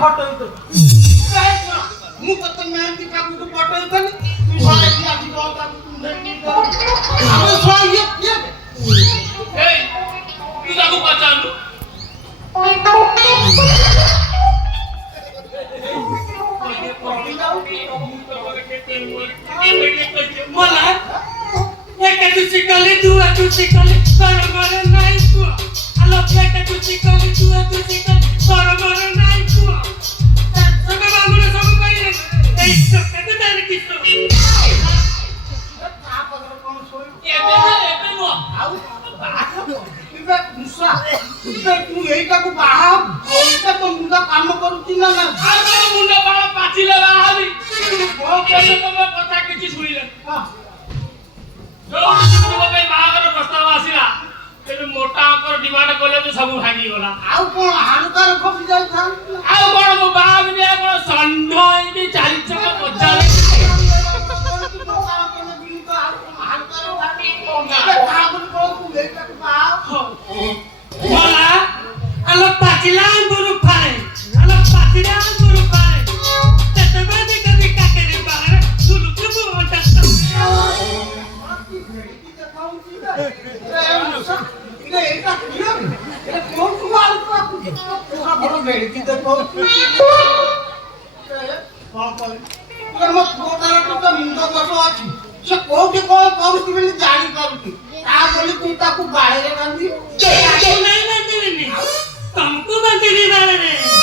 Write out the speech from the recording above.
photo ତ ମୁଁ ତତେ ମେହେନ୍ଦି ଠାକୁରକୁ ପଠେଇଥିଲି ତୁ ସାରା କି ଆଜି କଣ ତାକୁ ମେହେନ୍ଦି ଆମେ ଛୁଆ ଇଏ କିଏ ଏଇ ତୁ ତାକୁ ପଚାରୁନୁ मला एका तुझी कली तू तुझी कली बरोबर नाही तू आलो एका तुझी कली तू तुझी कली बरोबर नाही तू सगळं बांगडे सगळं पाहिजे एक सगळं त्याने किस्सा ତୁ ଏଇଟାକୁ ବାହା ତୋ ମୁଣ୍ଡ କାମ କରୁଛି ନା ନା ମୁଣ୍ଡ ବାଳ ପାଚିଲେ ବାହାବି କଥା କିଛି ଶୁଣିଲେନି ଯୋଉ ମୋ ପାଇଁ ବାହାଘର ପ୍ରସ୍ତାବ ଆସିଲା ତେବେ ମୋଟା ଅଙ୍କର ଡିମାଣ୍ଡ କଲେ ତ ସବୁ ଭାଙ୍ଗିଗଲା ଆଉ କଣ ହାଲୁକାରେ ଖସି ଯାଇଥାନ୍ତି ଆଉ କଣ ମୁଁ ବାହାବିନି ଆଉ କଣ ଷଣ୍ଢ ଏମିତି ଚାରି ଚକା ବଜାରେ मला आलो पाचीला अंगुरू फाळे आलो पाचीला अंगुरू फाळे त्याच्यामध्ये कधी काकेने बाहेर सुलू तुझू म्हणतात ମୁଣ୍ଡ ଦୋଷ ଅଛି ସେ କୋଉଠି କଣ କରୁଛି ବୋଲି ଜାଣିପାରୁଛି ତା ବୋଲି ତୁ ତାକୁ ବାହାରେ ବାନ୍ଧି नहीं बनते तमको बनते नहीं बारे